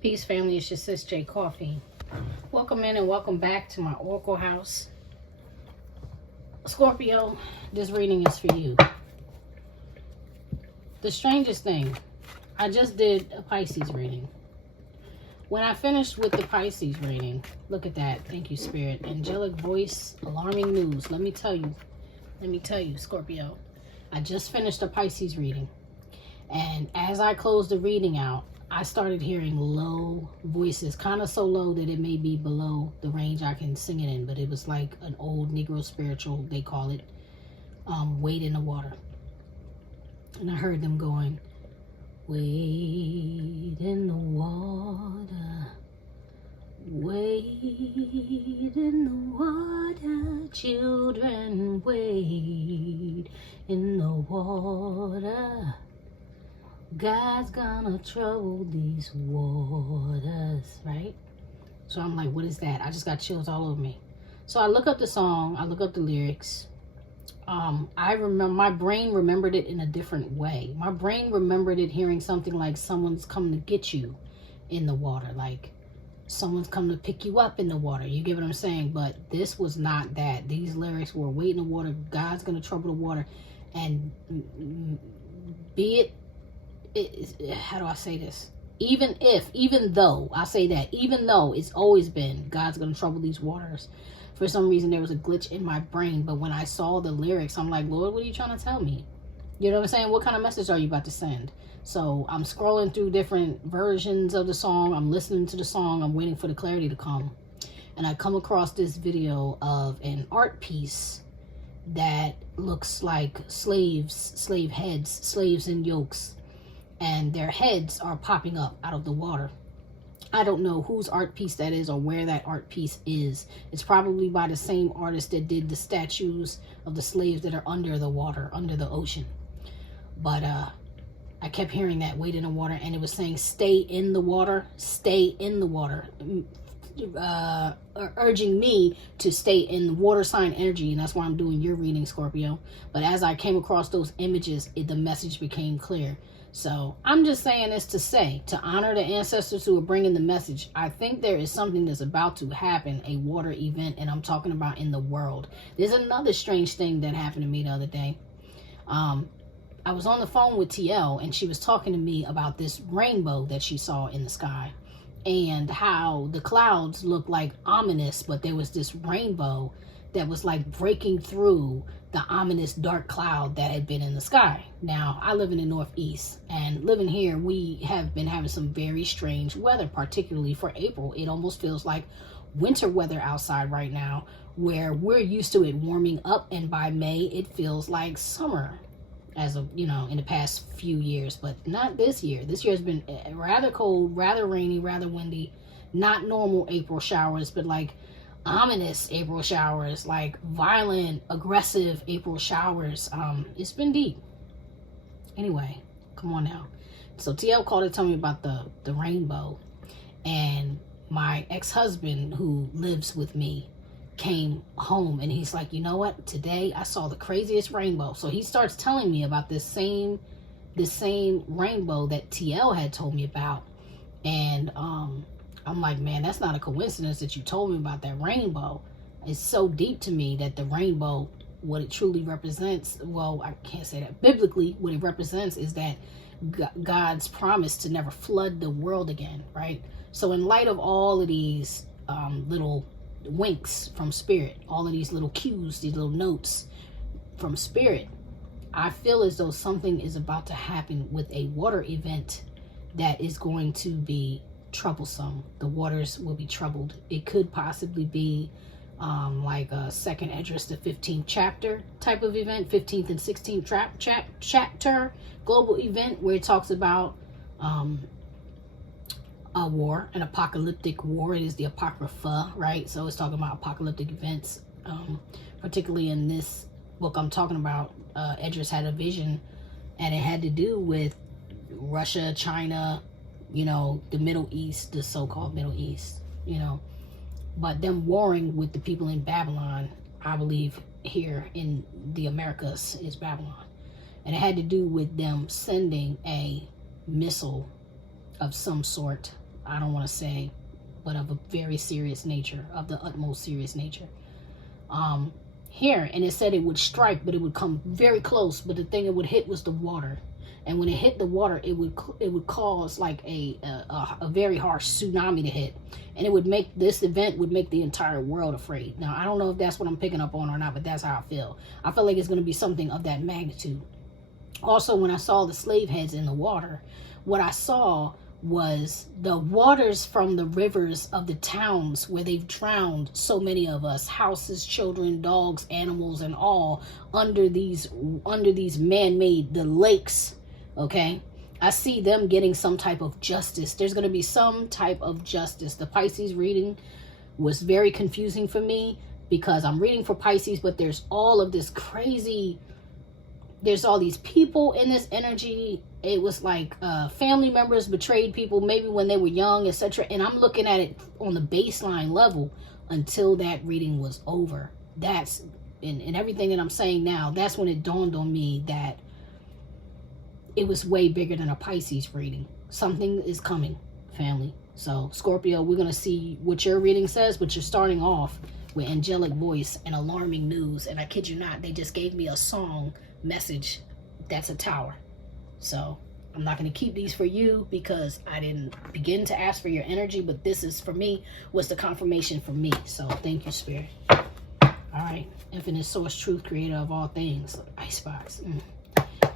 Peace, family. It's your sis j.coffee. Welcome in and welcome back to my Oracle house. Scorpio, this reading is for you. The strangest thing, I just did a Pisces reading. When I finished with the Pisces reading, look at that. Thank you, Spirit. Angelic voice, alarming news. Let me tell you, Scorpio. I just finished a Pisces reading. And as I closed the reading out, I started hearing low voices, kind of so low that it may be below the range I can sing it in, but it was like an old Negro spiritual, they call it, wade in the water. And I heard them going, wade in the water, wade in the water, children, wade in the water. God's gonna trouble these waters, right? So I'm like, what is that? I just got chills all over me. So I look up the song, I look up the lyrics. I remember, my brain remembered it in a different way. My brain remembered it hearing something like someone's come to get you in the water, like someone's come to pick you up in the water. You get what I'm saying? But this was not that. These lyrics were wade in the water, God's gonna trouble the water, and be it, how do I say this? Even though it's always been God's gonna trouble these waters, for some reason there was a glitch in my brain. But when I saw the lyrics, I'm like, Lord, what are you trying to tell me? You know what I'm saying? What kind of message are you about to send? So I'm scrolling through different versions of the song. I'm listening to the song. I'm waiting for the clarity to come. And I come across this video of an art piece that looks like slave heads, slaves in yokes. And their heads are popping up out of the water. I don't know whose art piece that is or where that art piece is. It's probably by the same artist that did the statues of the slaves that are under the water, under the ocean. But I kept hearing that, wade in the water, and it was saying stay in the water, urging me to stay in the water sign energy. And that's why I'm doing your reading, Scorpio. But as I came across those images, the message became clear. So I'm just saying this to honor the ancestors who are bringing the message. I think there is something that's about to happen, a water event, and I'm talking about in the world. There's another strange thing that happened to me the other day. I was on the phone with TL, and she was talking to me about this rainbow that she saw in the sky, and how the clouds looked like ominous, but there was this rainbow that was like breaking through the ominous dark cloud that had been in the sky. Now, I live in the Northeast, and living here, we have been having some very strange weather, particularly for April. It almost feels like winter weather outside right now, where we're used to it warming up, and by May, it feels like summer, as of, in the past few years, but not this year. This year has been rather cold, rather rainy, rather windy, not normal April showers, but like ominous April showers, like violent, aggressive April showers. It's been deep. Anyway, come on now. So TL called to tell me about the rainbow, and my ex-husband who lives with me came home, and he's like, you know what? Today I saw the craziest rainbow. So he starts telling me about this same rainbow that TL had told me about, and I'm like, man, that's not a coincidence that you told me about that rainbow. It's so deep to me that the rainbow, what it truly represents, well, I can't say that. Biblically, what it represents is that God's promise to never flood the world again, right? So in light of all of these little winks from Spirit, all of these little cues, these little notes from Spirit, I feel as though something is about to happen with a water event that is going to be troublesome. The waters will be troubled. It could possibly be like a second address, the 15th chapter type of event, 15th and 16th chapter global event, where it talks about a war, an apocalyptic war. It is the Apocrypha, right? So it's talking about apocalyptic events. Particularly in this book I'm talking about, Edris had a vision, and it had to do with Russia, China, the Middle East, the so-called Middle East, but them warring with the people in Babylon. I believe here in the Americas is Babylon. And it had to do with them sending a missile of some sort. I don't want to say, but of a very serious nature, of the utmost serious nature. Here, and it said it would strike, but it would come very close, but the thing it would hit was the water. And when it hit the water, it would cause like a very harsh tsunami to hit, and it would make this event would make the entire world afraid. Now, I don't know if that's what I'm picking up on or not, but that's how I feel. I feel like it's going to be something of that magnitude. Also, when I saw the slave heads in the water, what I saw was the waters from the rivers of the towns where they've drowned so many of us, houses, children, dogs, animals, and all under these man-made, the lakes. Okay, I see them getting some type of justice. There's going to be some type of justice. The Pisces reading was very confusing for me because I'm reading for Pisces, but there's all of this crazy, there's all these people in this energy. It was like family members betrayed people maybe when they were young, etc. And I'm looking at it on the baseline level until that reading was over. That's in everything that I'm saying now, that's when it dawned on me that it was way bigger than a Pisces reading. Something is coming, family. So, Scorpio, we're going to see what your reading says, but you're starting off with angelic voice and alarming news. And I kid you not, they just gave me a song message that's a tower. So, I'm not going to keep these for you because I didn't begin to ask for your energy, but this is, for me, was the confirmation for me. So, thank you, Spirit. All right. Infinite source, truth, creator of all things. Icebox.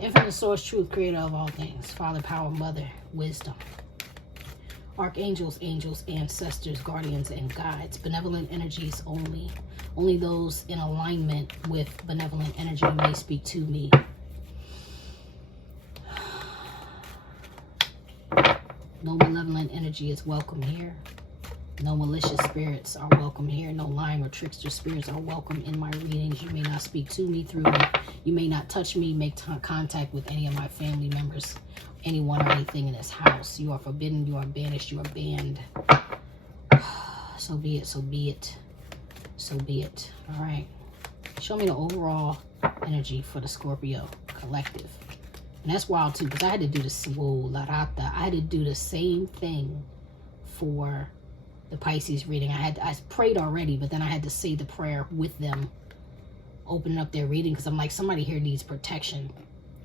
Infinite source, truth, creator of all things. Father, power, mother, wisdom. Archangels, angels, ancestors, guardians, and guides. Benevolent energies only. Only those in alignment with benevolent energy may speak to me. No malevolent energy is welcome here. No malicious spirits are welcome here. No lying or trickster spirits are welcome in my readings. You may not speak to me through me. You may not touch me, make contact with any of my family members, anyone or anything in this house. You are forbidden. You are banished. You are banned. So be it. So be it. So be it. All right. Show me the overall energy for the Scorpio collective. And that's wild too, because I had to do this. I had to do the same thing for the Pisces reading. I prayed already, but then I had to say the prayer with them, opening up their reading, because I'm like, somebody here needs protection.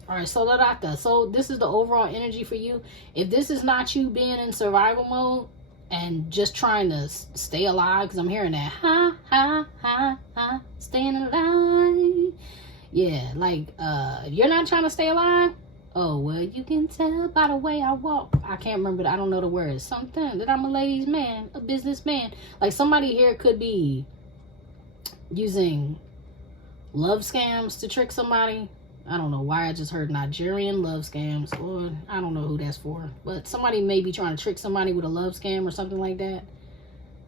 All right, so this is the overall energy for you. If this is not you being in survival mode and just trying to stay alive, because I'm hearing that staying alive. Yeah, like if you're not trying to stay alive, oh, well, you can tell by the way I walk. I can't remember. I don't know the words. Something that I'm a ladies' man, a businessman. Like, somebody here could be using love scams to trick somebody. I don't know why I just heard Nigerian love scams, or I don't know who that's for. But somebody may be trying to trick somebody with a love scam or something like that.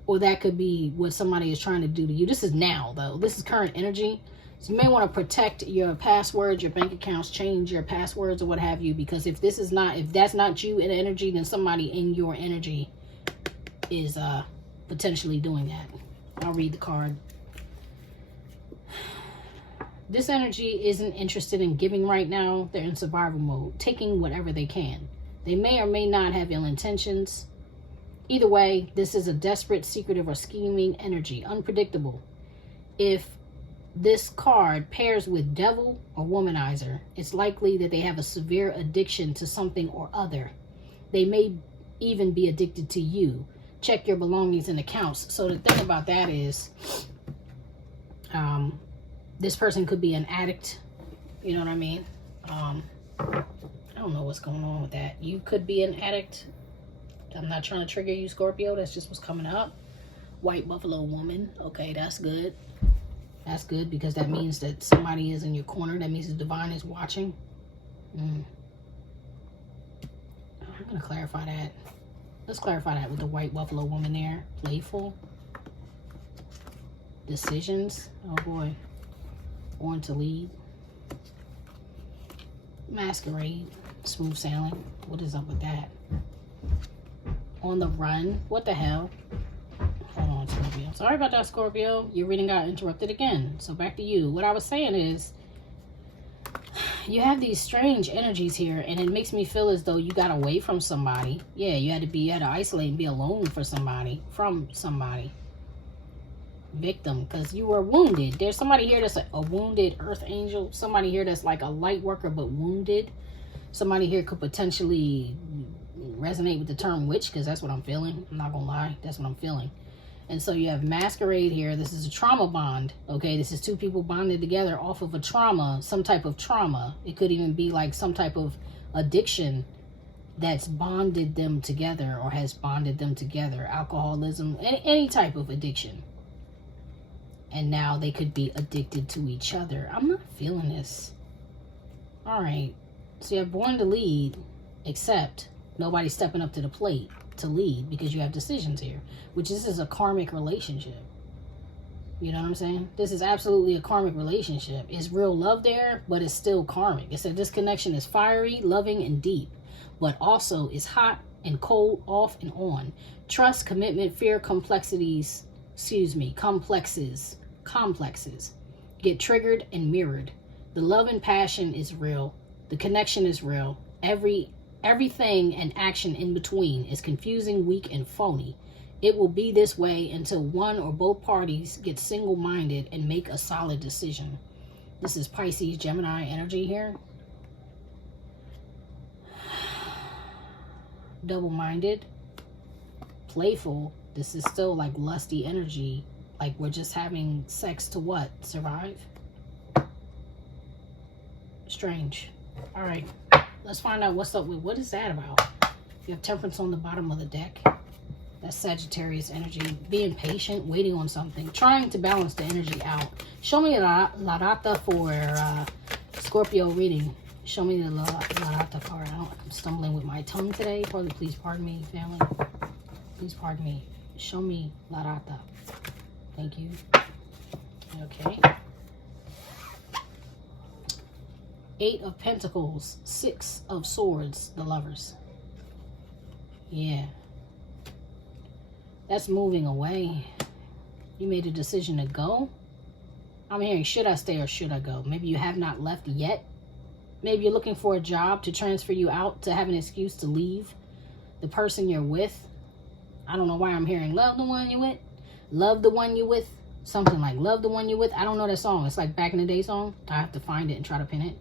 Or that could be what somebody is trying to do to you. This is now, though. This is current energy. So you may want to protect your passwords, your bank accounts, change your passwords or what have you, because if that's not you in energy, then somebody in your energy is potentially doing that. I'll read the card. This energy isn't interested in giving right now. They're in survival mode, taking whatever they can. They may or may not have ill intentions. Either way, this is a desperate, secretive, or scheming energy, unpredictable. If this card pairs with devil or womanizer, it's likely that they have a severe addiction to something or other. They may even be addicted to you. Check your belongings and accounts. So the thing about that is, this person could be an addict. You know what I mean? I don't know what's going on with that. You could be an addict. I'm not trying to trigger you, Scorpio. That's just what's coming up. White buffalo woman. Okay, that's good. That's good, because that means that somebody is in your corner. That means the divine is watching. I'm going to clarify that. Let's clarify that with the white buffalo woman there. Playful. Decisions. Oh boy. Born to lead. Masquerade. Smooth sailing. What is up with that? On the run. What the hell? Hold on, Scorpio. Sorry about that, Scorpio. Your reading got interrupted again. So back to you. What I was saying is, You have these strange energies here, and it makes me feel as though you got away from somebody. Yeah, you had to isolate and be alone from somebody. Victim, because you were wounded. There's somebody here that's a wounded earth angel. Somebody here that's like a light worker but wounded. Somebody here could potentially resonate with the term witch, because that's what I'm feeling. I'm not gonna lie, that's what I'm feeling. And so you have masquerade here. This is a trauma bond. Okay, this is two people bonded together off of a trauma, some type of trauma. It could even be like some type of addiction that's bonded them together or has bonded them together. Alcoholism, any type of addiction. And now they could be addicted to each other. I'm not feeling this. All right. So you're born to lead, except nobody's stepping up to the plate to lead, because you have decisions here, which this is a karmic relationship. You know what I'm saying? This is absolutely a karmic relationship. It's real love there, but it's still karmic. It said this connection is fiery, loving, and deep, but also is hot and cold, off and on. Trust, commitment, fear, complexes get triggered and mirrored. The love and passion is real. The connection is real. Everything and action in between is confusing, weak, and phony. It will be this way until one or both parties get single-minded and make a solid decision. This is Pisces, Gemini energy here. Double-minded. Playful. This is still like lusty energy. Like we're just having sex to what? Survive? Strange. All right. Let's find out what's up with, what is that about? You have Temperance on the bottom of the deck. That's Sagittarius energy. Being patient, waiting on something. Trying to balance the energy out. Show me La Rata for Scorpio reading. Show me the La Rata card. I'm stumbling with my tongue today. Please pardon me, family. Please pardon me. Show me La Rata. Thank you. Okay. 8 of Pentacles, 6 of Swords, the Lovers. Yeah. That's moving away. You made a decision to go. I'm hearing, should I stay or should I go? Maybe you have not left yet. Maybe you're looking for a job to transfer you out, to have an excuse to leave the person you're with. I don't know why I'm hearing love the one you're with. Love the one you're with. Something like love the one you're with. I don't know that song. It's like back in the day song. I have to find it and try to pin it.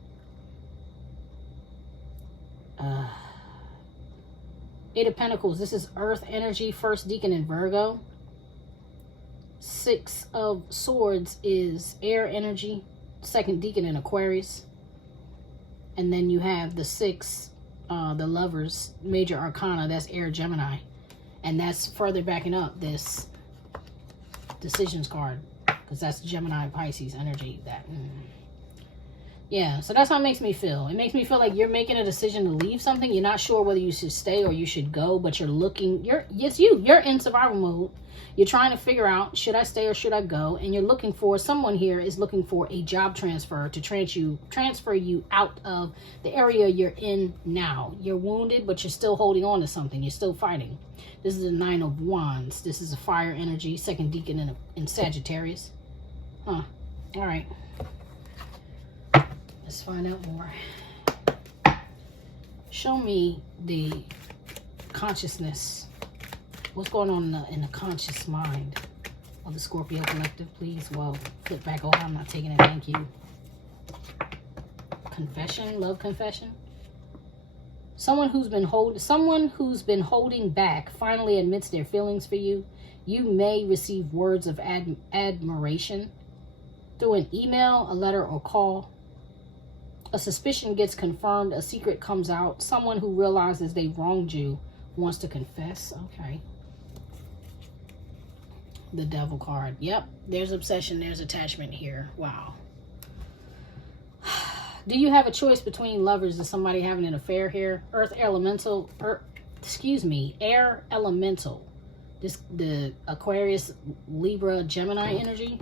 8 of Pentacles. This is Earth energy, first deacon in Virgo. 6 of Swords is air energy, second deacon in Aquarius. And then you have the 6, the Lovers, major arcana, that's air Gemini. And that's further backing up this decisions card, because that's Gemini, Pisces energy. Yeah, so that's how it makes me feel. It makes me feel like you're making a decision to leave something. You're not sure whether you should stay or you should go, but you're looking, you're in survival mode. You're trying to figure out, should I stay or should I go? And you're looking for, someone here is looking for a job transfer to transfer you out of the area you're in now. You're wounded, but you're still holding on to something. You're still fighting. This is the 9 of Wands. This is a fire energy, second deacon in Sagittarius. All right. Let's find out more. Show me the consciousness. What's going on in the conscious mind of the Scorpio collective, please? Well, flip back over. I'm not taking it. Thank you. Confession, love confession. Someone who's been holding back finally admits their feelings for you. You may receive words of admiration through an email, a letter, or call. A suspicion gets confirmed. A secret comes out. Someone who realizes they wronged you wants to confess. Okay. The Devil card. Yep. There's obsession. There's attachment here. Wow. Do you have a choice between lovers and somebody having an affair here? Air elemental. The Aquarius, Libra, Gemini energy.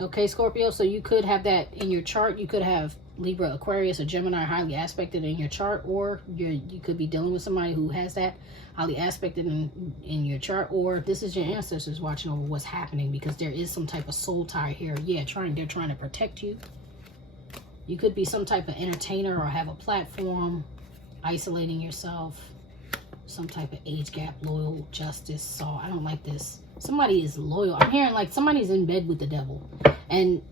Okay, Scorpio, so you could have that in your chart. You could have Libra, Aquarius, or Gemini highly aspected in your chart, or you could be dealing with somebody who has that highly aspected in your chart, or this is your ancestors watching over what's happening, because there is some type of soul tie here. Yeah, they're trying to protect you. You could be some type of entertainer or have a platform, isolating yourself. Some type of age gap, loyal, justice. So I don't like this. Somebody is loyal. I'm hearing like somebody's in bed with the devil. And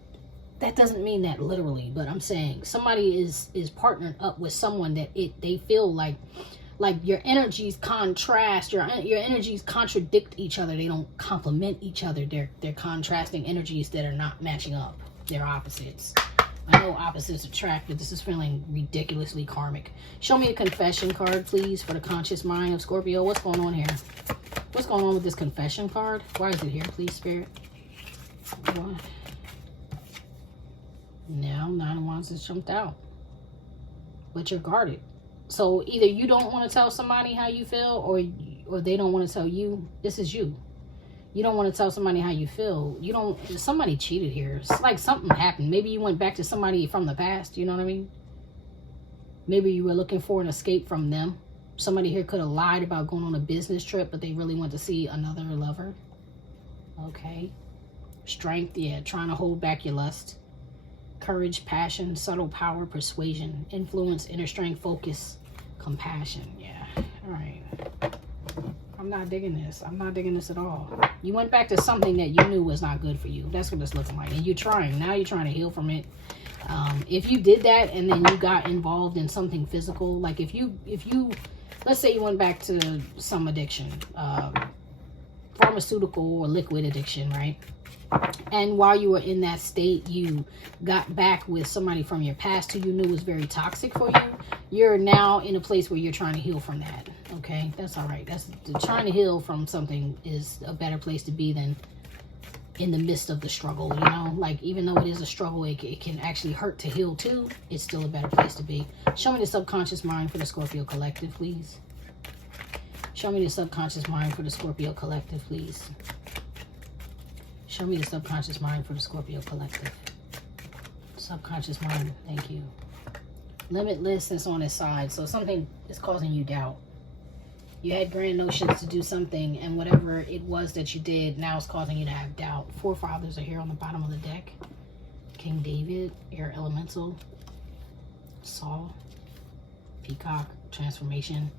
that doesn't mean that literally, but I'm saying somebody is partnered up with someone that they feel like your energies contrast, your energies contradict each other. They don't complement each other. They're contrasting energies that are not matching up. They're opposites. I know opposites attract, but this is feeling ridiculously karmic. Show me a confession card, please, for the conscious mind of Scorpio. What's going on here? What's going on with this confession card? Why is it here, please, Spirit? What? Now, 9 of Wands has jumped out. But you're guarded. So either you don't want to tell somebody how you feel, or they don't want to tell you. This is you. You don't want to tell somebody how you feel. Somebody cheated here. It's like something happened. Maybe you went back to somebody from the past. You know what I mean? Maybe you were looking for an escape from them. Somebody here could have lied about going on a business trip, but they really went to see another lover. Okay. Strength, yeah. Trying to hold back your lust. Courage, passion, subtle power, persuasion, influence, inner strength, focus, compassion. Yeah. All right. I'm not digging this. I'm not digging this at all. You went back to something that you knew was not good for you. That's what it's looking like. And you're trying. Now you're trying to heal from it. If you did that and then you got involved in something physical, like if you let's say you went back to some addiction, pharmaceutical or liquid addiction, right? And while you were in that state, you got back with somebody from your past who you knew was very toxic for you. You're now in a place where you're trying to heal from that. Okay, that's all right. That's trying to heal from something is a better place to be than in the midst of the struggle. You know, like even though it is a struggle, it can actually hurt to heal too. It's still a better place to be. Show me the subconscious mind for the Scorpio collective, please. Show me the subconscious mind for the Scorpio collective, please. Show me the subconscious mind for the Scorpio collective. Subconscious mind, thank you. Limitless is on his side, so something is causing you doubt. You had grand notions to do something, and whatever it was that you did, now it's causing you to have doubt. Forefathers are here on the bottom of the deck. King David, Air Elemental, Saul, Peacock, Transformation.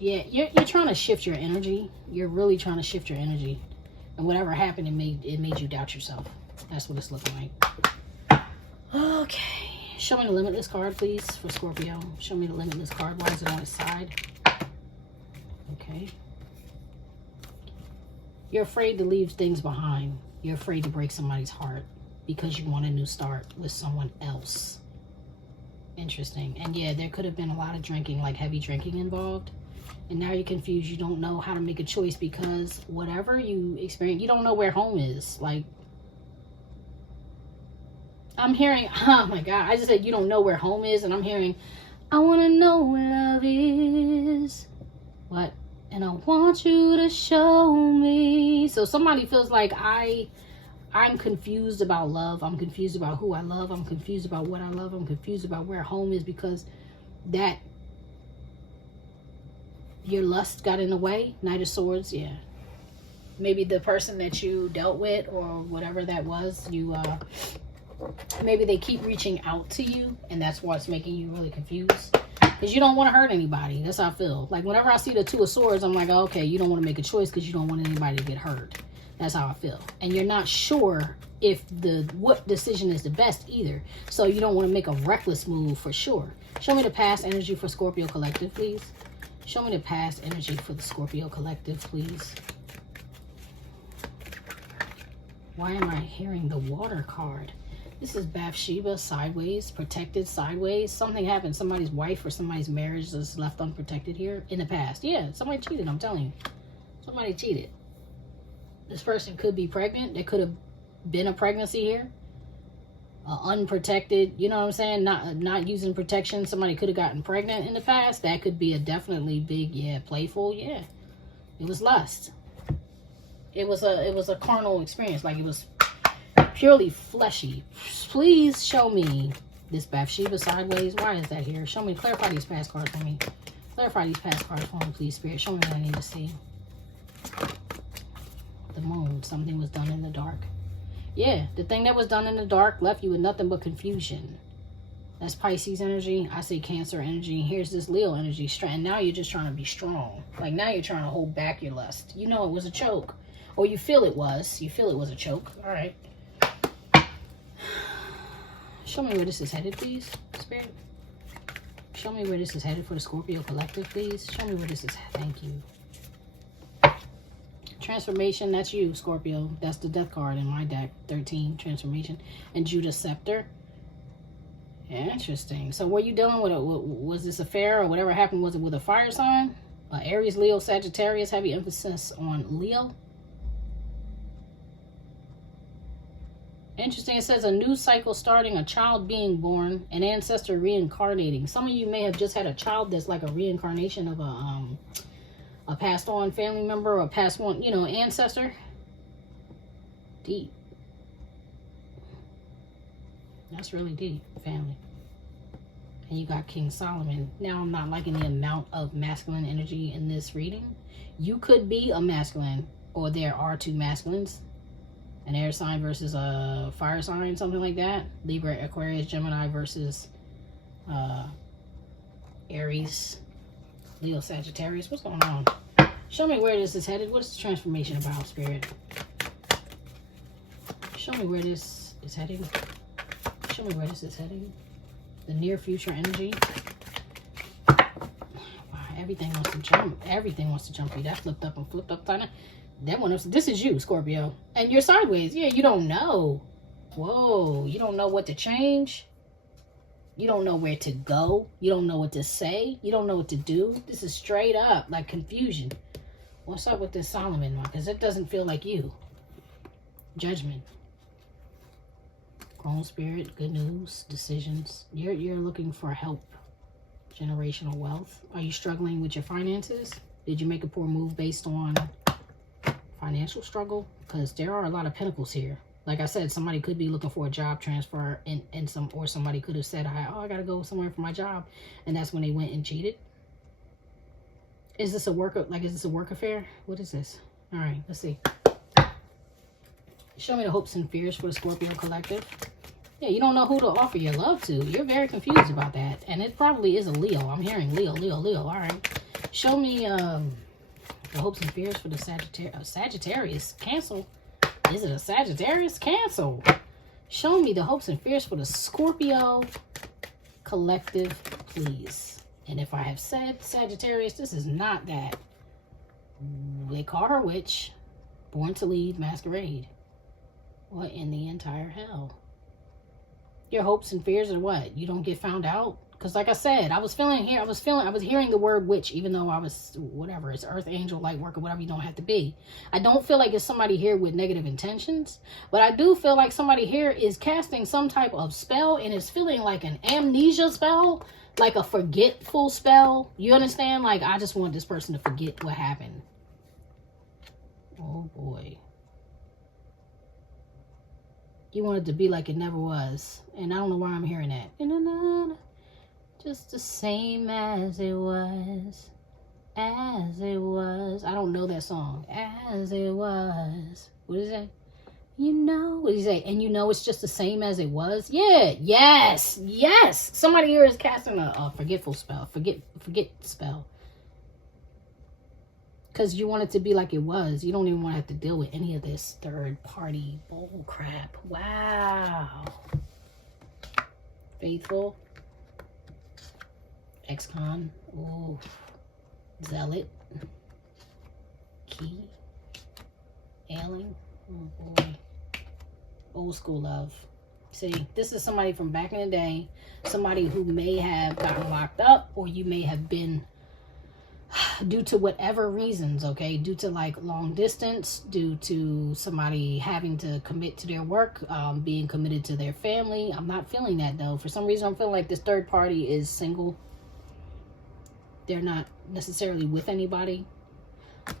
Yeah, you're trying to shift your energy. You're really trying to shift your energy. And whatever happened, it made you doubt yourself. That's what it's looking like. Okay. Show me the Limitless card, please, for Scorpio. Show me the Limitless card. Why is it on its side? Okay. You're afraid to leave things behind. You're afraid to break somebody's heart because you want a new start with someone else. Interesting. And yeah, there could have been a lot of drinking, like heavy drinking involved. And now you're confused. You don't know how to make a choice because whatever you experience, you don't know where home is. Like, I'm hearing, oh my God, I just said you don't know where home is. And I'm hearing, I want to know where love is. What? And I want you to show me. So somebody feels like I'm confused about love. I'm confused about who I love. I'm confused about what I love. I'm confused about where home is because that your lust got in the way. Knight of Swords, yeah. Maybe the person that you dealt with or whatever that was, maybe they keep reaching out to you and that's what's making you really confused. Because you don't want to hurt anybody. That's how I feel. Like whenever I see the Two of Swords, I'm like, oh, okay, you don't want to make a choice because you don't want anybody to get hurt. That's how I feel. And you're not sure if what decision is the best either. So you don't want to make a reckless move for sure. Show me the past energy for Scorpio collective, please. Show me the past energy for the Scorpio collective, please. Why am I hearing the Water card? This is Bathsheba sideways, protected sideways. Something happened. Somebody's wife or somebody's marriage is left unprotected here in the past. Yeah, somebody cheated, I'm telling you. Somebody cheated. This person could be pregnant. There could have been a pregnancy here. Unprotected, you know what I'm saying? Not using protection. Somebody could have gotten pregnant in the past. That could be a definitely big, yeah, playful, yeah. It was lust. It was a carnal experience. Like it was purely fleshy. Please show me this Bathsheba sideways. Why is that here? Show me, clarify these past cards for me. Clarify these past cards for me, please, Spirit. Show me what I need to see. The moon. Something was done in the dark. Yeah, the thing that was done in the dark left you with nothing but confusion. That's Pisces energy. I say Cancer energy. Here's this Leo energy. And now you're just trying to be strong. Like now you're trying to hold back your lust. You know it was a choke. Or you feel it was. You feel it was a choke. All right. Show me where this is headed, please, Spirit. Show me where this is headed for the Scorpio collective, please. Show me where this is. Thank you. Transformation, that's you, Scorpio. That's the death card in my deck. 13, transformation. And Judas Scepter. Interesting. So were you dealing with was this affair or whatever happened? Was it with a fire sign? Aries, Leo, Sagittarius, heavy emphasis on Leo. Interesting. It says a new cycle starting, a child being born, an ancestor reincarnating. Some of you may have just had a child that's like a reincarnation of a passed on family member or a passed on, you know, ancestor. Deep. That's really deep, family. And you got King Solomon. Now I'm not liking the amount of masculine energy in this reading. You could be a masculine, or there are two masculines. An air sign versus a fire sign, something like that. Libra, Aquarius, Gemini versus Aries, Leo, Sagittarius. What's going on? Show me where this is headed. What's the transformation about, Spirit? Show me where this is heading. Show me where this is heading. The near future energy. Wow, everything wants to jump. Everything wants to jump. That flipped up and flipped upside down. That one, this is you, Scorpio. And you're sideways. Yeah, you don't know. Whoa, you don't know what to change. You don't know where to go. You don't know what to say. You don't know what to do. This is straight up like confusion. What's up with this Solomon one? Because it doesn't feel like you. Judgment. Grown spirit, good news, decisions. You're looking for help. Generational wealth. Are you struggling with your finances? Did you make a poor move based on financial struggle? Because there are a lot of pentacles here. Like I said, somebody could be looking for a job transfer, or somebody could have said, I gotta go somewhere for my job, and that's when they went and cheated. Is this a work affair? What is this? All right, let's see. Show me the hopes and fears for the Scorpio collective. Yeah, you don't know who to offer your love to. You're very confused about that, and it probably is a Leo. I'm hearing Leo. All right, show me the hopes and fears for the Sagittarius. Cancel. Is it a Sagittarius? Cancel. Show me the hopes and fears for the Scorpio collective, please. And if I have said Sagittarius, this is not that. They call her witch. Born to lead, masquerade. What in the entire hell? Your hopes and fears are what? You don't get found out? Because like I said, I was hearing the word witch, even though I was, whatever, it's earth angel, light worker, whatever you don't have to be. I don't feel like it's somebody here with negative intentions, but I do feel like somebody here is casting some type of spell, and it's feeling like an amnesia spell, like a forgetful spell. You understand? Like, I just want this person to forget what happened. Oh boy. You want it to be like it never was. And I don't know why I'm hearing that. Just the same as it was. As it was. I don't know that song. As it was. What is that? You know. What does he say? And you know it's just the same as it was? Yeah. Yes. Yes. Somebody here is casting a forgetful spell. Forget spell. Because you want it to be like it was. You don't even want to have to deal with any of this third party bull crap. Wow. Faithful. Ex-con. Ooh. Zealot. Key. Ailing. Oh boy. Old school love. See, this is somebody from back in the day. Somebody who may have gotten locked up, or you may have been, due to whatever reasons, okay, due to like long distance, due to somebody having to commit to their work, being committed to their family. I'm not feeling that though. For some reason, I'm feeling like this third party is single. They're not necessarily with anybody.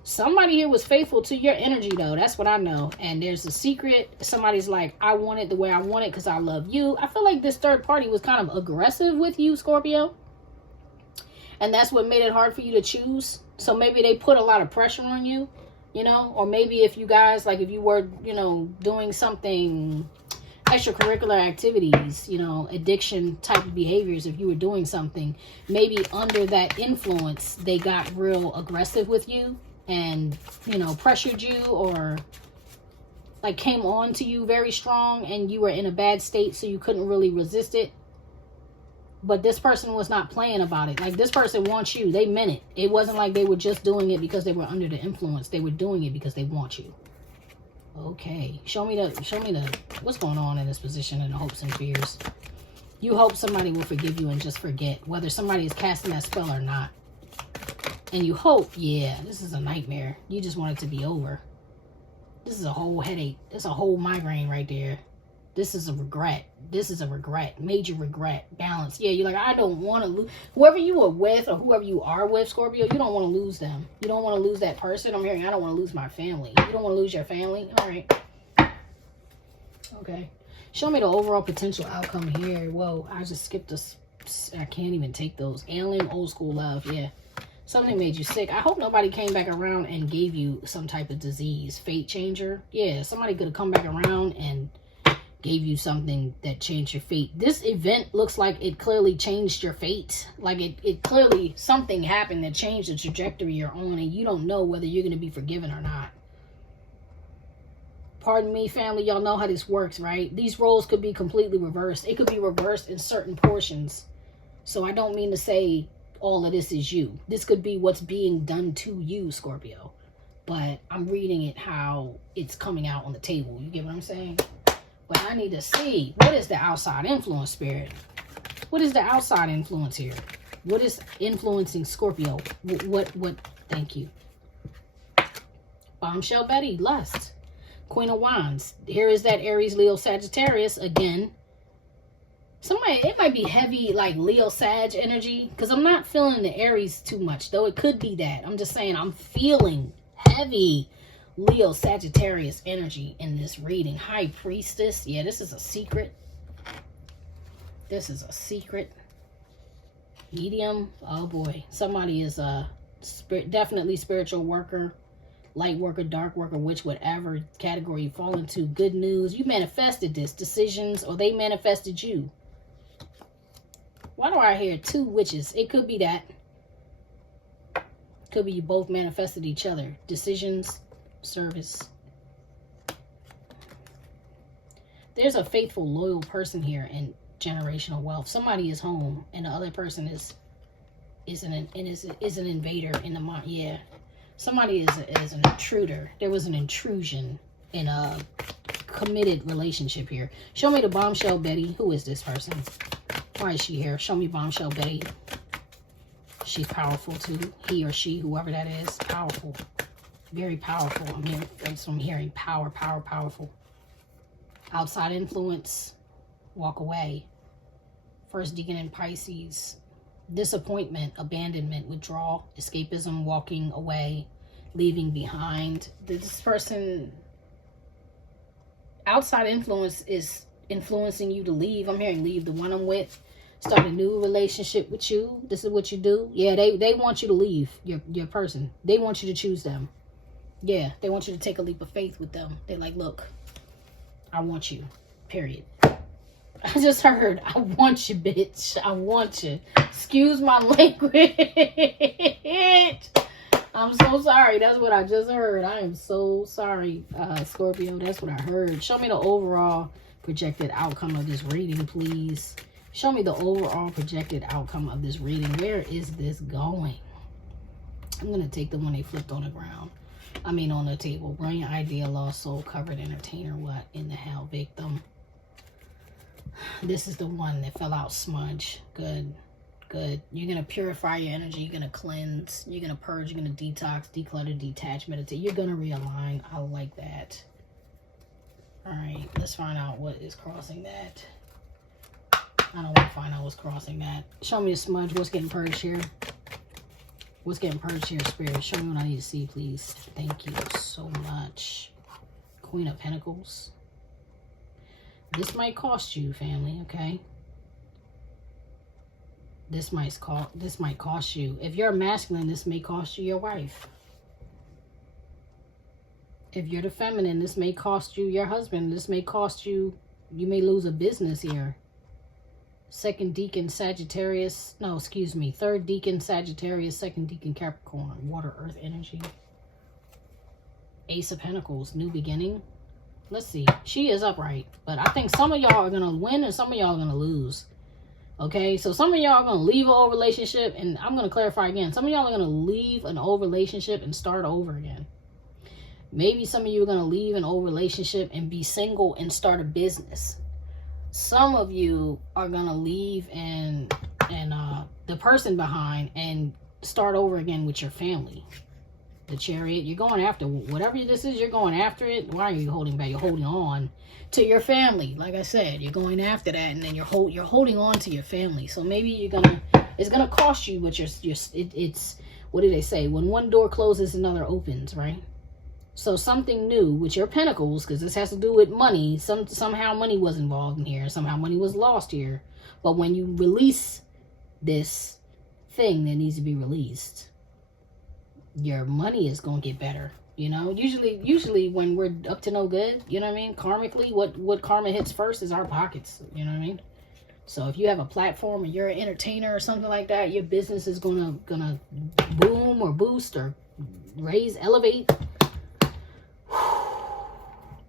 Somebody here was faithful to your energy though. That's what I know. And there's a secret. Somebody's like, I want it the way I want it because I love you. I feel like this third party was kind of aggressive with you, Scorpio. And that's what made it hard for you to choose. So maybe they put a lot of pressure on you, you know, or maybe if you guys, like if you were, you know, doing something extracurricular activities, you know, addiction type of behaviors. If you were doing something, maybe under that influence, they got real aggressive with you and, you know, pressured you or like came on to you very strong and you were in a bad state, so you couldn't really resist it. But this person was not playing about it. Like, this person wants you. They meant it. It wasn't like they were just doing it because they were under the influence. They were doing it because they want you. Okay. Show me the, what's going on in this position and the hopes and fears. You hope somebody will forgive you and just forget, whether somebody is casting that spell or not. And you hope, yeah, this is a nightmare. You just want it to be over. This is a whole headache. It's a whole migraine right there. This is a regret. This is a regret. Major regret. Balance. Yeah, you're like, I don't want to lose. Whoever you are with or whoever you are with, Scorpio, you don't want to lose them. You don't want to lose that person. I'm hearing, I don't want to lose my family. You don't want to lose your family? All right. Okay. Show me the overall potential outcome here. Whoa, I just skipped this. I can't even take those. Alien old school love. Yeah. Something made you sick. I hope nobody came back around and gave you some type of disease. Fate changer. Yeah, somebody could have come back around and gave you something that changed your fate. This event looks like it clearly changed your fate. Like it clearly, something happened that changed the trajectory you're on, and you don't know whether you're going to be forgiven or not. Pardon me, family, y'all know how this works, right? These roles could be completely reversed. It could be reversed in certain portions. So I don't mean to say all of this is you. This could be what's being done to you, Scorpio. But I'm reading it how it's coming out on the table. You get what I'm saying? But I need to see, what is the outside influence, Spirit? What is the outside influence here? What is influencing Scorpio? What, thank you. Bombshell Betty, lust. Queen of Wands. Here is that Aries, Leo, Sagittarius again. Somebody, it might be heavy, like Leo, Sag energy. Because I'm not feeling the Aries too much, though it could be that. I'm just saying I'm feeling heavy Leo, Sagittarius energy in this reading. High Priestess. Yeah, this is a secret. This is a secret. Medium. Oh boy. Somebody is a definitely spiritual worker. Light worker, dark worker, witch, whatever category you fall into. Good news. You manifested this. Decisions, or they manifested you. Why do I hear two witches? It could be that. Could be you both manifested each other. Decisions, service. There's a faithful, loyal person here in generational wealth. Somebody is home, and the other person is an invader in the mind. Yeah. Somebody is an intruder. There was an intrusion in a committed relationship here. Show me the Bombshell Betty. Who is this person? Why is she here? Show me Bombshell Betty. She's powerful too. He or she, whoever that is, powerful. Very powerful. I'm hearing power, powerful. Outside influence. Walk away. First Deacon in Pisces. Disappointment, abandonment, withdrawal, escapism, walking away, leaving behind. This person, outside influence is influencing you to leave. I'm hearing leave the one I'm with, start a new relationship with you. This is what you do. Yeah, they want you to leave your person. They want you to choose them. Yeah, they want you to take a leap of faith with them. They're like, look, I want you, period. I just heard, I want you, bitch. I want you. Excuse my language. I'm so sorry. That's what I just heard. I am so sorry, Scorpio. That's what I heard. Show me the overall projected outcome of this reading, please. Show me the overall projected outcome of this reading. Where is this going? I'm going to take the one they flipped on the ground. I mean, on the table. Brilliant idea, lost soul, covered entertainer. What in the hell, victim? This is the one that fell out, smudge. Good. You're going to purify your energy. You're going to cleanse. You're going to purge. You're going to detox, declutter, detach, meditate. You're going to realign. I like that. All right. Let's find out what is crossing that. I don't want to find out what's crossing that. Show me the smudge. What's getting purged here? What's getting purged here, Spirit? Show me what I need to see, please. Thank you so much. Queen of Pentacles. This might cost you, family, okay? This might cost you. If you're a masculine, this may cost you your wife. If you're the feminine, this may cost you your husband. This may cost you You may lose a business here. Second deacon Sagittarius. No, excuse me. Third deacon Sagittarius. Second deacon Capricorn. Water, earth, energy. Ace of Pentacles. New beginning. Let's see. She is upright. But I think some of y'all are going to win and some of y'all are going to lose. Okay? So some of y'all are going to leave an old relationship. And I'm going to clarify again. Some of y'all are going to leave an old relationship and start over again. Maybe some of you are going to leave an old relationship and be single and start a business. Some of you are going to leave and the person behind and start over again with your family. The Chariot, you're going after whatever this is, you're going after it. Why are you holding back? You're holding on to your family. Like I said, you're going after that, and then you're holding on to your family. So maybe it's gonna cost you, but it's what do they say? When one door closes, another opens, right? So something new with your pentacles, because this has to do with money. Somehow money was involved in here. Somehow money was lost here. But when you release this thing that needs to be released, your money is going to get better. You know, usually when we're up to no good, you know what I mean? Karmically, what karma hits first is our pockets. You know what I mean? So if you have a platform or you're an entertainer or something like that, your business is gonna boom or boost or raise, elevate.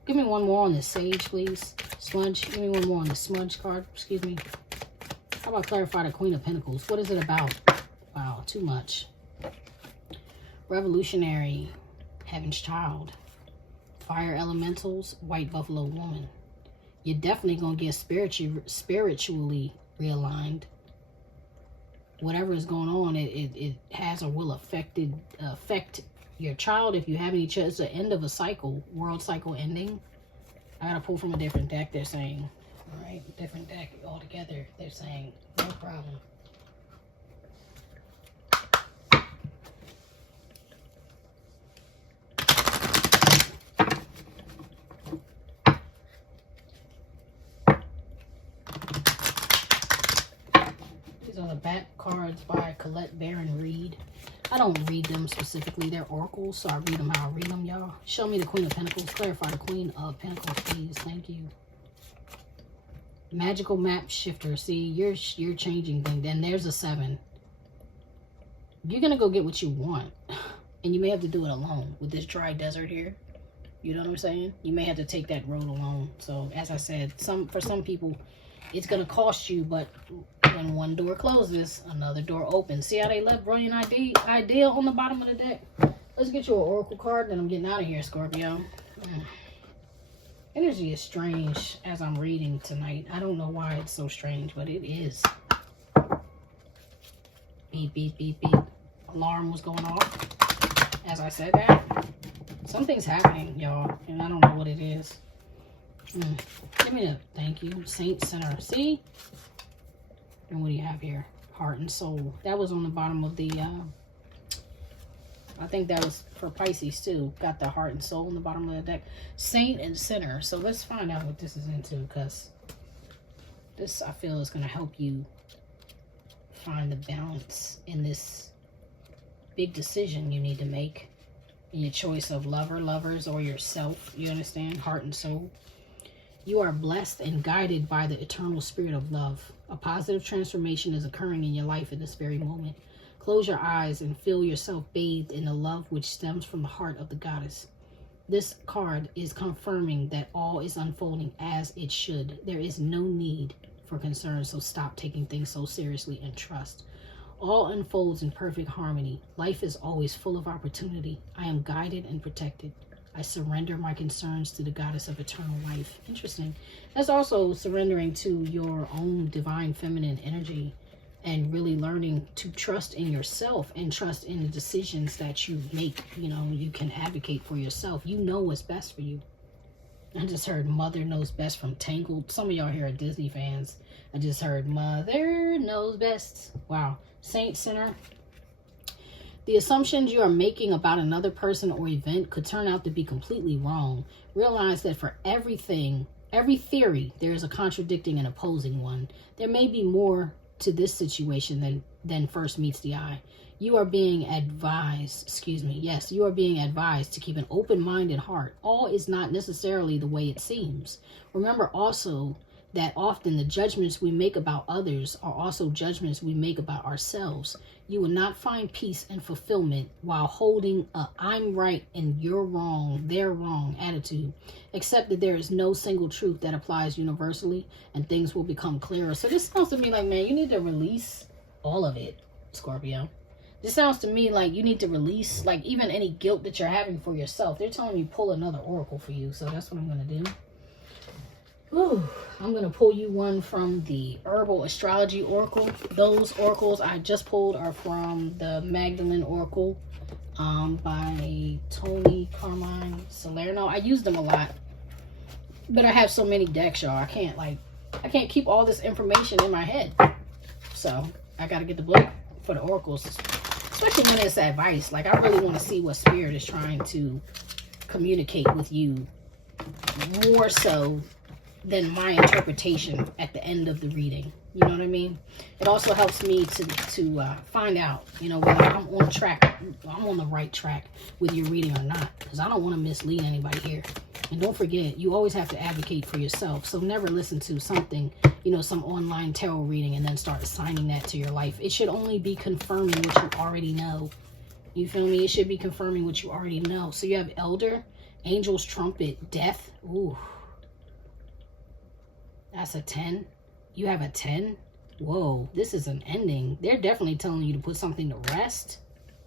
Give me one more on the Sage, please. Smudge. Give me one more on the Smudge card. Excuse me. How about clarify the Queen of Pentacles? What is it about? Wow, too much. Revolutionary. Heaven's Child. Fire Elementals. White Buffalo Woman. You're definitely going to get spiritually realigned. Whatever is going on, it has or will affect your child. If you have any children, it's the end of a cycle, world cycle ending. I gotta pull from a different deck, they're saying. All right, different deck altogether, they're saying. No problem. These are the back cards by Colette Baron Reed. I don't read them specifically. They're oracles, so I read them how I read them, y'all. Show me the Queen of Pentacles. Clarify the Queen of Pentacles, please. Thank you. Magical Map Shifter. See, you're changing things. And there's a 7. You're going to go get what you want. And you may have to do it alone with this dry desert here. You know what I'm saying? You may have to take that road alone. So, as I said, for some people, it's going to cost you, but when one door closes, another door opens. See how they left brilliant idea on the bottom of the deck? Let's get you an oracle card, then I'm getting out of here, Scorpio. Energy is strange as I'm reading tonight. I don't know why it's so strange, but it is. Beep, beep, beep, beep. Alarm was going off as I said that. Something's happening, y'all, and I don't know what it is. Give me a thank you. Saint Center. See? And what do you have here? Heart and Soul. That was on the bottom of the, I think that was for Pisces too. Got the Heart and Soul on the bottom of the deck. Saint and Sinner. So let's find out what this is into, because this, I feel, is going to help you find the balance in this big decision you need to make in your choice of lovers, or yourself. You understand? Heart and Soul. You are blessed and guided by the eternal spirit of love. A positive transformation is occurring in your life at this very moment. Close your eyes and feel yourself bathed in the love which stems from the heart of the goddess. This card is confirming that all is unfolding as it should. There is no need for concern, so stop taking things so seriously and trust. All unfolds in perfect harmony. Life is always full of opportunity. I am guided and protected. I surrender my concerns to the goddess of eternal life. Interesting. That's also surrendering to your own divine feminine energy and really learning to trust in yourself and trust in the decisions that you make. You know, you can advocate for yourself. You know what's best for you. I just heard Mother Knows Best from Tangled. Some of y'all here are Disney fans. I just heard Mother Knows Best. Wow. Saint Center. The assumptions you are making about another person or event could turn out to be completely wrong. Realize that for every theory, there is a contradicting and opposing one. There may be more to this situation than then first meets the eye. You are being advised, yes, you are being advised to keep an open mind and heart. All is not necessarily the way it seems. Remember also that often the judgments we make about others are also judgments we make about ourselves. You will not find peace and fulfillment while holding a I'm right and you're wrong, they're wrong attitude, except that there is no single truth that applies universally, and things will become clearer. So this sounds to me like, man, you need to release all of it, Scorpio. This sounds to me like you need to release, like, even any guilt that you're having for yourself. They're telling me pull another oracle for you, so that's what I'm going to do. Ooh, I'm going to pull you one from the Herbal Astrology Oracle. Those oracles I just pulled are from the Magdalene Oracle by Tony Carmine Salerno. I use them a lot, but I have so many decks, y'all. I can't keep all this information in my head. So I got to get the book for the oracles, especially when it's advice. Like, I really want to see what Spirit is trying to communicate with you, more so than my interpretation at the end of the reading. You know what I mean? It also helps me to find out, you know, whether I'm on track, I'm on the right track with your reading or not, because I don't want to mislead anybody here. And don't forget, you always have to advocate for yourself. So never listen to something, you know, some online tarot reading and then start assigning that to your life. It should only be confirming what you already know. You feel me? It should be confirming what you already know. So you have Elder, Angel's Trumpet, Death. Ooh. That's a 10. You have a 10. Whoa, this is an ending. They're definitely telling you to put something to rest.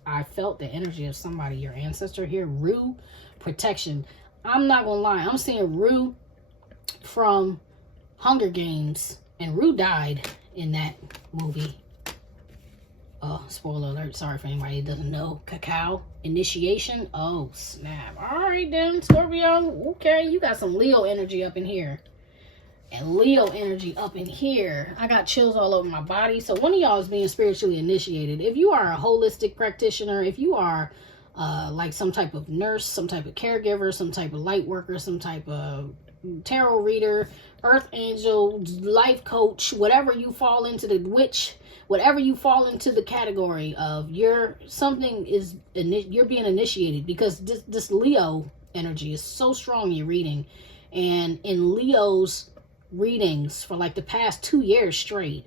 I felt the energy of somebody, your ancestor here. Rue, protection. I'm not gonna lie, I'm seeing Rue from Hunger Games, and Rue died in that movie. Oh, spoiler alert, sorry for anybody that doesn't know. Cacao, initiation. Oh, snap. All right then, Scorpio. Okay, you got some Leo energy up in here. And Leo energy up in here. I got chills all over my body. So one of y'all is being spiritually initiated. If you are a holistic practitioner, if you are like some type of nurse, some type of caregiver, some type of light worker, some type of tarot reader, earth angel, life coach, whatever you fall into, the witch, whatever you fall into the category of, you're being initiated, because this Leo energy is so strong in your reading. And in Leo's readings for like the past 2 years straight,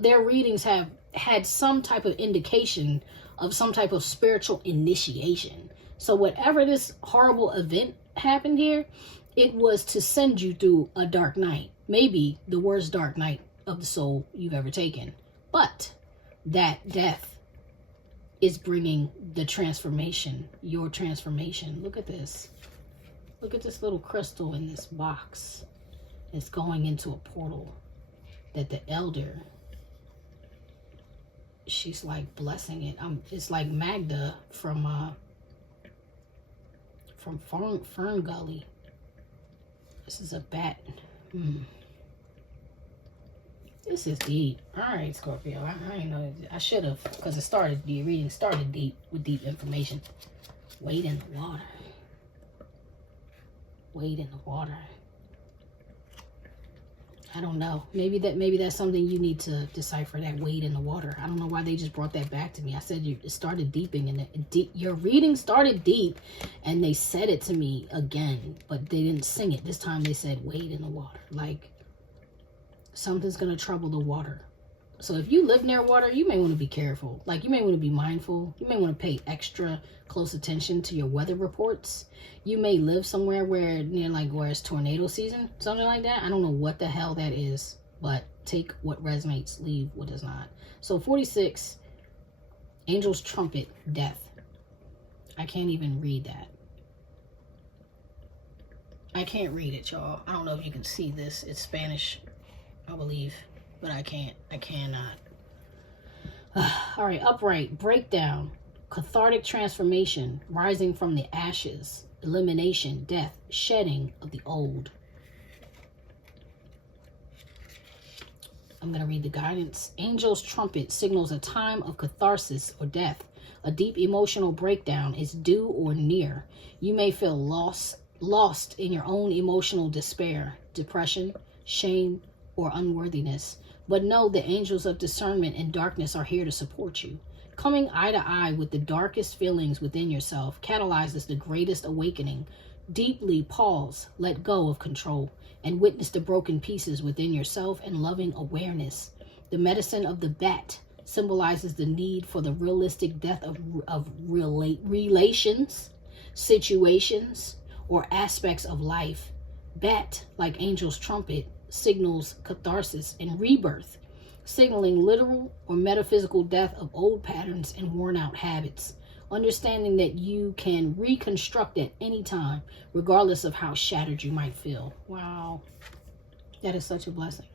their readings have had some type of indication of some type of spiritual initiation. So whatever this horrible event happened here, it was to send you through a dark night, maybe the worst dark night of the soul you've ever taken. But that death is bringing the transformation, your transformation. Look at this. Look at this little crystal in this box. It's going into a portal that the elder, she's like blessing it. It's like Magda from Fern Gully. This is a bat. This is deep. All right, Scorpio. I didn't know. I should have, because the reading started deep with deep information. Wade in the water. Wade in the water. I don't know. Maybe that's something you need to decipher, that wade in the water. I don't know why they just brought that back to me. I said it started deeping, and your reading started deep, and they said it to me again, but they didn't sing it. This time they said wade in the water. Like, something's going to trouble the water. So if you live near water, you may want to be careful. Like, you may want to be mindful. You may want to pay extra close attention to your weather reports. You may live somewhere where it's tornado season, something like that. I don't know what the hell that is, but take what resonates, leave what does not. So 46, Angel's Trumpet, Death. I can't even read that. I can't read it, y'all. I don't know if you can see this. It's Spanish, I believe, but I cannot. All right, upright, breakdown, cathartic transformation, rising from the ashes, elimination, death, shedding of the old. I'm going to read the guidance. Angel's Trumpet signals a time of catharsis or death. A deep emotional breakdown is due or near. You may feel lost in your own emotional despair, depression, shame, or unworthiness. But know the angels of discernment and darkness are here to support you. Coming eye to eye with the darkest feelings within yourself catalyzes the greatest awakening. Deeply pause, let go of control, and witness the broken pieces within yourself and loving awareness. The medicine of the bat symbolizes the need for the realistic death of relations, situations, or aspects of life. Bat, like angel's trumpet, signals catharsis and rebirth, signaling literal or metaphysical death of old patterns and worn out habits. Understanding that you can reconstruct at any time, regardless of how shattered you might feel. Wow. That is such a blessing.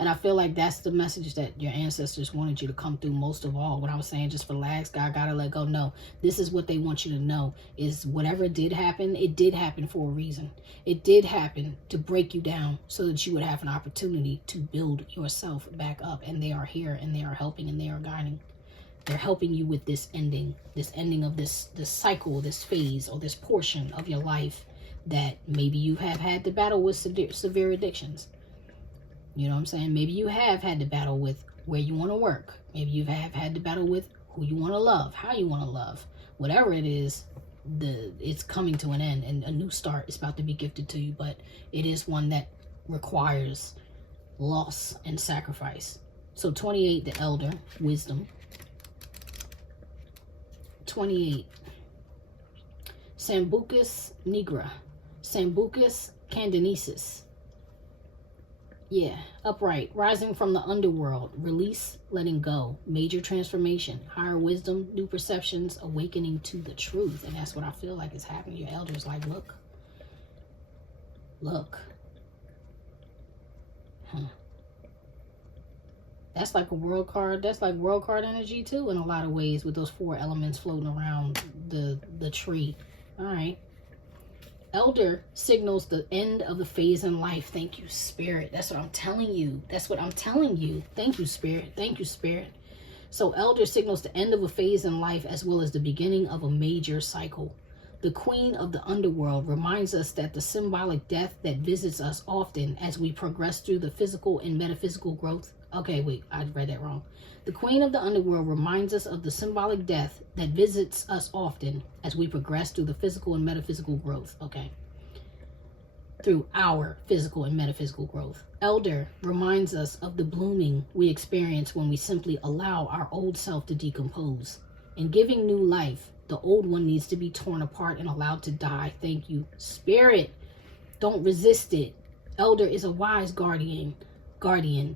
And I feel like that's the message that your ancestors wanted you to come through most of all. What I was saying, just relax, God gotta let go. No, this is what they want you to know, is whatever did happen, it did happen for a reason. It did happen to break you down so that you would have an opportunity to build yourself back up. And they are here, and they are helping, and they are guiding. They're helping you with this ending of this cycle, this phase, or this portion of your life that maybe you have had to battle with severe addictions. You know what I'm saying? Maybe you have had to battle with where you want to work. Maybe you have had to battle with who you want to love, how you want to love. Whatever it is, it's coming to an end, and a new start is about to be gifted to you. But it is one that requires loss and sacrifice. So 28, the elder, wisdom. 28, Sambucus nigra, Sambucus candensis. Yeah, upright, rising from the underworld, release, letting go, major transformation, higher wisdom, new perceptions, awakening to the truth. And that's what I feel like is happening. Your elders like, look. That's like a world card. That's like world card energy too in a lot of ways, with those 4 elements floating around the tree. All right. Elder signals the end of the phase in life. Thank you, Spirit. That's what I'm telling you. That's what I'm telling you. Thank you, Spirit. Thank you, Spirit. So elder signals the end of a phase in life as well as the beginning of a major cycle. The queen of the underworld reminds us that the symbolic death that visits us often as we progress through the physical and metaphysical growth. Okay, wait, I read that wrong. The queen of the underworld reminds us of the symbolic death that visits us often as we progress through the physical and metaphysical growth. Okay. Through our physical and metaphysical growth. Elder reminds us of the blooming we experience when we simply allow our old self to decompose. In giving new life, the old one needs to be torn apart and allowed to die. Thank you, Spirit. Don't resist it. Elder is a wise guardian,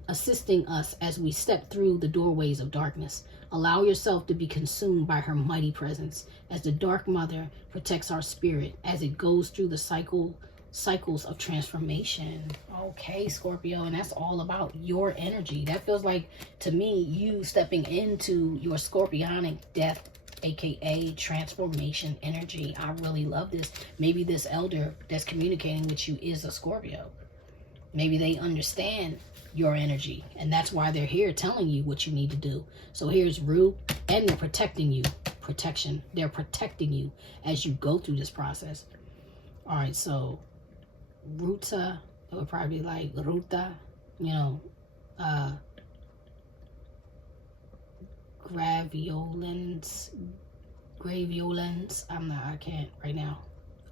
assisting us as we step through the doorways of darkness. Allow yourself to be consumed by her mighty presence as the Dark Mother protects our spirit as it goes through the cycles of transformation. Okay, Scorpio, and that's all about your energy. That feels like, to me, you stepping into your scorpionic death, aka transformation energy. I really love this. Maybe this elder that's communicating with you is a Scorpio. Maybe they understand your energy, and that's why they're here telling you what you need to do. So here's Rue, and they're protecting you. Protection. They're protecting you as you go through this process. All right, so Ruta, it would probably be like Ruta, you know, graviolens, I can't right now.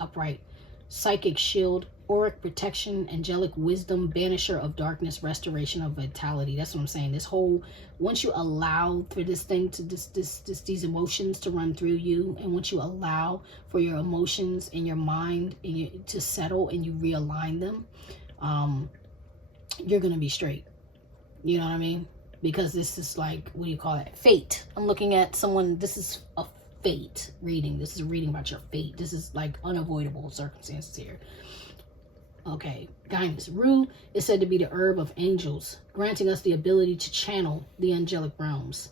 Upright, psychic shield, auric protection, angelic wisdom, banisher of darkness, restoration of vitality. That's what I'm saying. This whole, once you allow for this thing to these emotions to run through you, and once you allow for your emotions and your mind and to settle and you realign them, you're gonna be straight. You know what I mean? Because this is like, what do you call it? Fate. I'm looking at someone. This is a fate reading. This is a reading about your fate. This is like unavoidable circumstances here. Okay, guidance. Rue is said to be the herb of angels, granting us the ability to channel the angelic realms.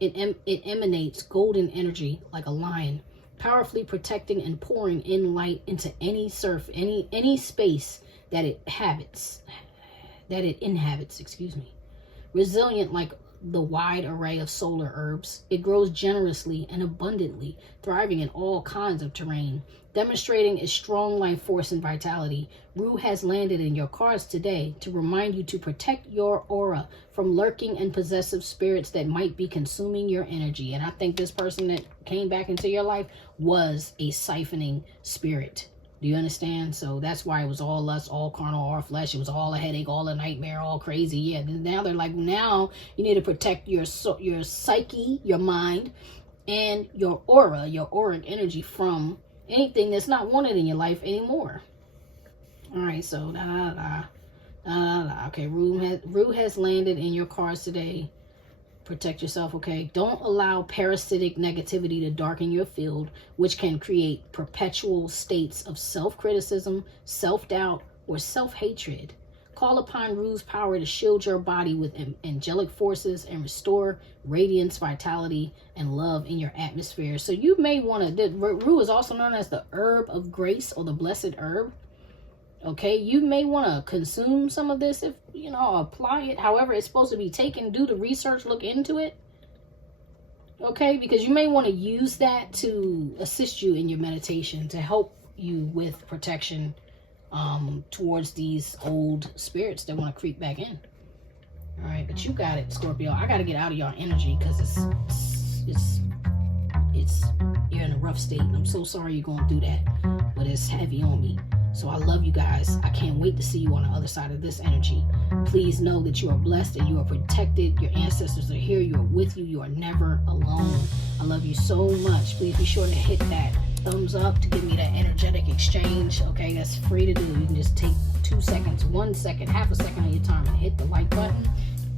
It emanates golden energy like a lion, powerfully protecting and pouring in light into any space that it inhabits. Resilient like the wide array of solar herbs. It grows generously and abundantly, thriving in all kinds of terrain, demonstrating its strong life force and vitality. Rue has landed in your cards today to remind you to protect your aura from lurking and possessive spirits that might be consuming your energy. And I think this person that came back into your life was a siphoning spirit. Do you understand? So that's why it was all lust, all carnal, all flesh. It was all a headache, all a nightmare, all crazy. Yeah, now they're like, now you need to protect your psyche, your mind, and your aura, your auric energy from anything that's not wanted in your life anymore. All right, so okay, Rue has landed in your cards today. Protect yourself, okay? Don't allow parasitic negativity to darken your field, which can create perpetual states of self-criticism, self-doubt, or self-hatred. Call upon Rue's power to shield your body with angelic forces and restore radiance, vitality, and love in your atmosphere. So you may want to, Rue is also known as the herb of grace or the blessed herb. Okay, you may want to consume some of this, if you know, apply it however it's supposed to be taken. Do the research, look into it. Okay, because you may want to use that to assist you in your meditation, to help you with protection towards these old spirits that want to creep back in. All right, but you got it, Scorpio. I got to get out of your energy because it's you're in a rough state. I'm so sorry you're going through that, but it's heavy on me. So I love you guys. I can't wait to see you on the other side of this energy. Please know that you are blessed and you are protected. Your ancestors are here. You are with you. You are never alone. I love you so much. Please be sure to hit that thumbs up to give me that energetic exchange. Okay, that's free to do. You can just take 2 seconds, 1 second, half a second of your time and hit the like button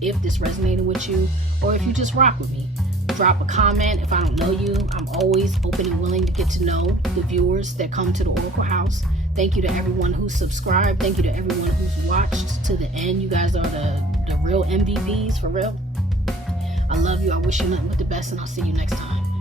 if this resonated with you, or if you just rock with me. Drop a comment if I don't know you. I'm always open and willing to get to know the viewers that come to the Oracle House. Thank you to everyone who's subscribed. Thank you to everyone who's watched to the end. You guys are the real MVPs, for real. I love you. I wish you nothing but the best, and I'll see you next time.